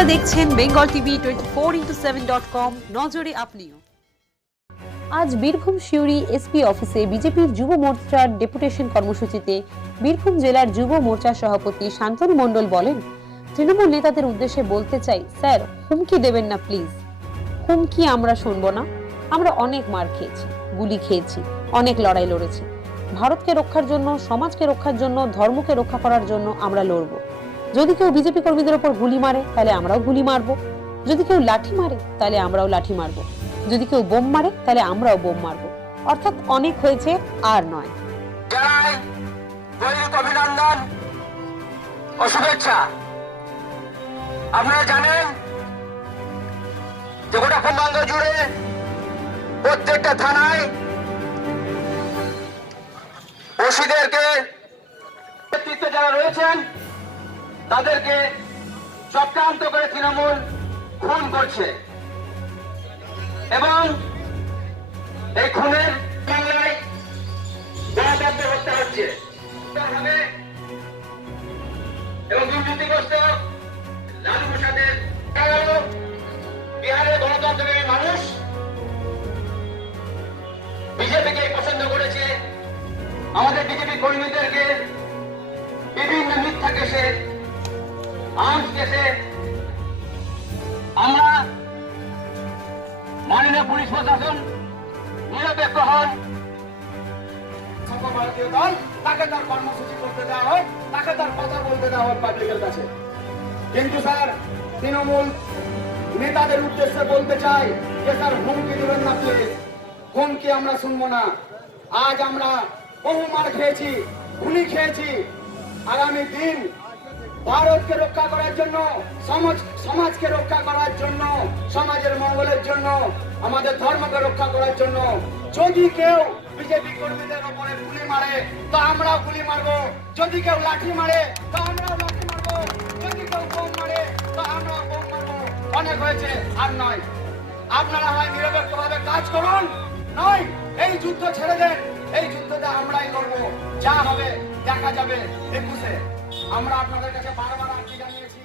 আপনারা দেখছেন Bengal TV 24x7.com নজরে আপনিও। আজ বীরভূম সিউড়ি এসপি অফিসে বিজেপির যুব মোর্চার ডেপুটেশন কর্মসূচিতে বীরভূম জেলার যুব মোর্চার সভাপতি শান্তনু মণ্ডল বলেন, তৃণমূল নেতাদের উদ্দেশ্যে বলতে চাই, স্যার হুমকি দেবেন না প্লিজ। হুমকি আমরা শুনবো না। আমরা অনেক মার খেয়েছি, গুলি খেয়েছি, অনেক লড়াই লড়েছি। ভারতকে রক্ষার জন্য, সমাজকে রক্ষার জন্য, ধর্মকে রক্ষা করার জন্য আমরা লড়বো। যদি কেউ বিজেপি কর্মীদের উপর গুলি মারে তাহলে আমরাও গুলি মারবো। যদি কেউ লাঠি মারে তাহলে আমরাও লাঠি মারবো। যদি কেউ বোম মারে তাহলে আমরাও বোম মারবো। অর্থাৎ অনেক হয়েছে, আর নয়। জানাই দৈনিক অভিনন্দন ও শুভেচ্ছা। আপনারা জানেন যে গোটা পশ্চিমবঙ্গ জুড়ে প্রত্যেকটা থানায় ওসিদেরকে নেতৃত্বে যারা রয়েছেন তাদেরকে চক্রান্ত করে তৃণমূল খুন করছে এবং এই খুনের মামলায় গণতন্ত্র হত্যা হচ্ছে এবং দুর্নীতিগ্রস্ত লালু প্রসাদের বিহারের গণতন্ত্রের মানুষ বিজেপিকে পছন্দ করেছে। আমাদের বিজেপি কর্মীদেরকে বিভিন্ন মিথ্যা কেসে, আর্মস কেসে আমরা মাননীয় পুলিশ প্রশাসন নিরপেক্ষ হন, সর্বভারতীয় দল তাকে তার কর্মসূচি করতে দেওয়া হয়, তাকে তার কথা বলতে দেওয়া হয় পাবলিকের কাছে। কিন্তু স্যার তৃণমূল নেতাদের উদ্দেশ্যে বলতে চাই যে স্যার হুমকি দেবেন না প্লিজ। হুমকি আমরা শুনবো না। আজ আমরা বহু মার খেয়েছি, গুলি খেয়েছি। আগামী দিন ভারতকে রক্ষা করার জন্য, সমাজকে রক্ষা করার জন্য, সমাজের মঙ্গলের জন্য, আমাদের ধর্মকে রক্ষা করার জন্য যদি কেউ বিজেপি কর্মীদের উপরে গুলি মারে তো আমরাও গুলি মারবো। যদি কেউ লাঠি মারে তো আমরাও লাঠি মারবো। যদি কেউ বোম মারে তো আমরাও বোম মারবো। অনেক হয়েছে, আর নয়। আপনারা হয় নিরপেক্ষভাবে কাজ করুন, নয় এই যুদ্ধ ছেড়ে দেন। এই যুদ্ধটা আমরাই লড়বো। যা হবে দেখা যাবে 21-এ। আমরা আপনাদের কাছে বারবার আর্জি জানিয়েছি।